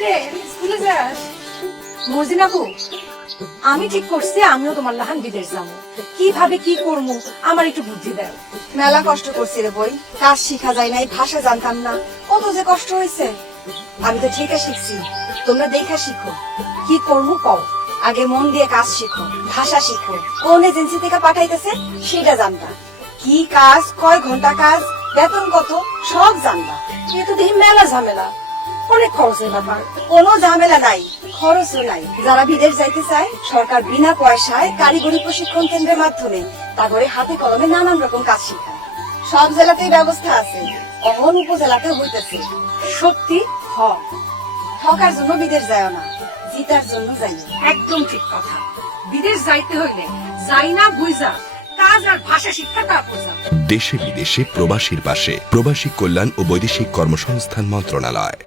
কিরে স্কুলে যাস? মর্জিনা আপু, আমি ঠিক করছি আমিও তোমার লাহান বিদেশ যাবো। কিভাবে কি করবো আমার একটু বুদ্ধি দাও। মেলা কষ্ট করছি রে বই, কাজ শিখা যায় নাই, ভাষা জানতাম না, কত যে কষ্ট হয়েছে। আমি তো ঠিকই শিখছি, তোমরা দেখা শিখো। কি করবো কও, আগে মন দিয়ে কাজ শিখো, ভাষা শিখো, কোন এজেন্সি থেকে পাঠাইতেছে সেটা জানবা, কি কাজ, কয় ঘন্টা কাজ, বেতন কত, সব জানবা। এ তো দেখি মেলা ঝামেলা, অনেক খরচের ব্যাপার। কোনো ঝামেলা নাই, খরচও নাই। যারা বিদেশ যাইতে চায় সরকার বিনা পয়সায় কারিগরি প্রশিক্ষণ কেন্দ্রের মাধ্যমে তারপরে হাতে কলমে নানান রকম কাজ শেখায়। সব জেলাতেই ব্যবস্থা আছে, অহন উপজেলাতে হইতেছে। সত্যি? হ, ঠকার জন্য বিদেশ যায় না, জিতার জন্য যাই। একদম ঠিক কথা। বিদেশ যাইতে হইলে যাই না বুঝা, কাজ আর ভাষা শিক্ষা তারপর যাবে। দেশে বিদেশে প্রবাসীর পাশে প্রবাসী কল্যাণ ও বৈদেশিক কর্মসংস্থান মন্ত্রণালয়।